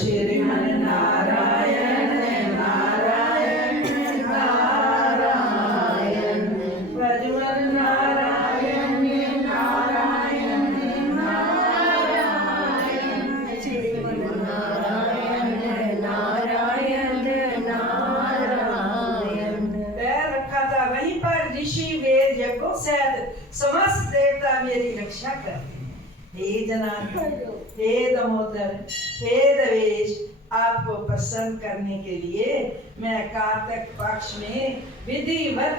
श्रीमन नारायण नारायण नारायण प्रज्वल नारायण नारायण नारायण श्रीमन नारायण नारायण नारायण। पैर रखा था वहीं पर ऋषि वेद यज्ञों सहित समस्त देवता मेरी रक्षा करते हैं। हे जनार्दन, हे दामोदर, हे देवेश, आपको प्रसन्न करने के लिए मैं कार्तिक पक्ष में विधिवत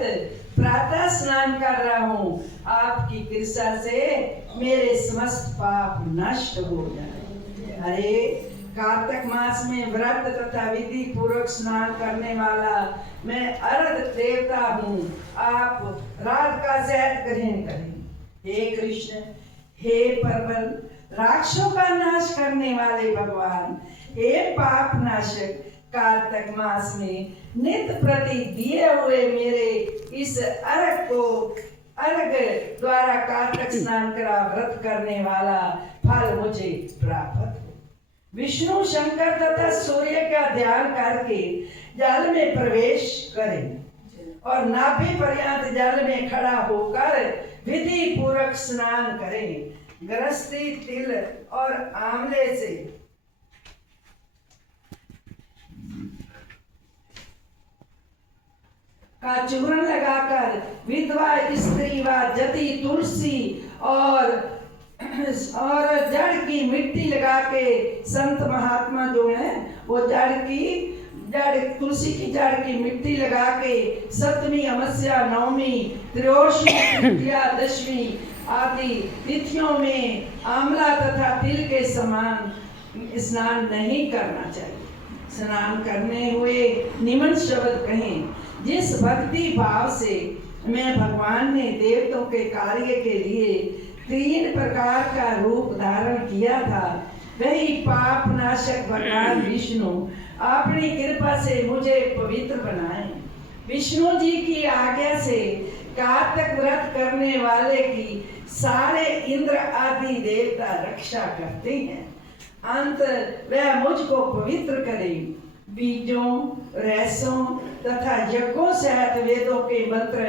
प्रातः स्नान कर रहा हूँ। आपकी कृपा से मेरे समस्त पाप नष्ट हो जाए। अरे कार्तिक मास में व्रत तथा विधि पूर्वक स्नान करने वाला मैं अर्ध देवता हूँ। आप रात का शहद ग्रहण करें। हे कृष्ण, हे परबल, राक्षसों का नाश करने वाले भगवान, हे पाप नाशक, कार्तिक मास में नित्य प्रति दिए हुए मेरे इस अर्घ द्वारा कार्तिक स्नान करा व्रत करने वाला फल मुझे प्राप्त हो। विष्णु, शंकर तथा सूर्य का ध्यान करके जल में प्रवेश करें और नाभि पर्यंत जल में खड़ा होकर विधि पूर्वक स्नान करें। गृहस्थी तिल और आंवले से का चूर्ण लगाकर विधवा स्त्री व जति तुलसी और जड़ की मिट्टी लगा के संत महात्मा जो है वो तुलसी की जड़ की मिट्टी लगा के सप्तमी, अमावस्या, नवमी, त्रयोदशी, तृतीया, दशमी आदि तिथियों में आंवला तथा तिल के समान स्नान नहीं करना चाहिए। स्नान करने हुए निमन शब्द कहें। जिस भक्ति भाव से मैं भगवान ने देवताओं के कार्य के लिए 3 प्रकार का रूप धारण किया था, वही पाप नाशक भगवान विष्णु अपनी कृपा से मुझे पवित्र बनाए। विष्णु जी की आज्ञा से कार्तिक व्रत करने वाले की सारे इंद्र आदि देवता रक्षा करते हैं। अंत वह मुझको पवित्र करे। बीजों, रहस्यों तथा यज्ञों सहित वेदों के मंत्र,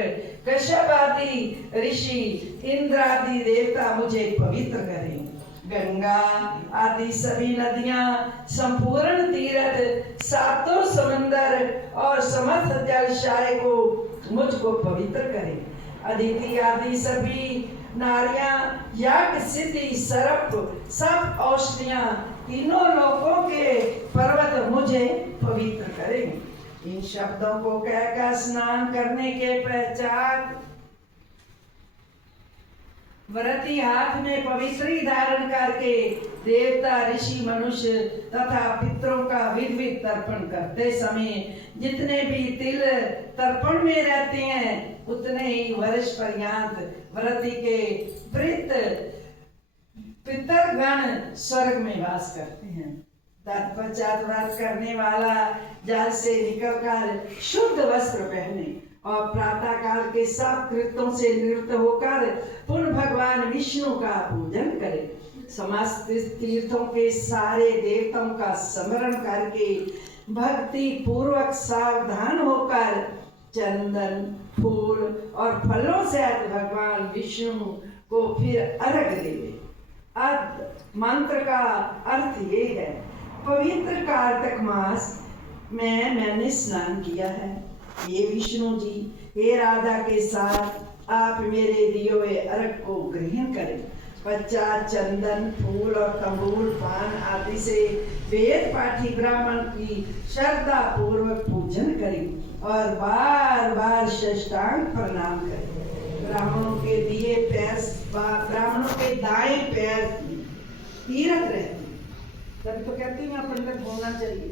कश्यप आदि ऋषि, इंद्र आदि देवता मुझे पवित्र करें। गंगा आदि सभी नदियां, संपूर्ण तीर्थ, 7 समंदर और समस्त जलशय को मुझको पवित्र करें। अदिति आदि सभी नारियां, यज्ञ, सिद्धि, सर्प, सब औषधियां, तीनों लोकों के पर्वत मुझे पवित्र करें। इन शब्दों को कहकर स्नान करने के पश्चात व्रती हाथ में पवित्री धारण करके देवता, ऋषि, मनुष्य तथा पितरों का विधिवत तर्पण करते समय जितने भी तिल तर्पण में रहते हैं उतने ही वर्ष पर्यंत व्रती के पितरगण स्वर्ग में वास करते हैं। तत्पश्चात व्रत करने वाला जल से निकलकर शुद्ध वस्त्र पहने और प्रातः काल के सब कृत्यों से निवृत्त होकर पुनः भगवान विष्णु का पूजन करे। समस्त तीर्थों के सारे देवताओं का स्मरण करके भक्ति पूर्वक सावधान होकर चंदन, फूल और फलों से भगवान विष्णु को फिर अर्घ देवे। मंत्र का अर्थ ये है, पवित्र कार्तिक मास में मैंने स्नान किया है। ये विष्णु जी, हे राधा के साथ आप मेरे दिए हुए अर्घ को ग्रहण करें। पश्चात चंदन, फूल और तंबूल, पान आदि से वेद पाठी ब्राह्मण की श्रद्धा पूर्वक पूजन करें और बार बार साष्टांग प्रणाम करें। ब्राह्मणों के दाएं पैर तीरथ रहते हैं, तभी तो कहते हैं पंडित होना चाहिए।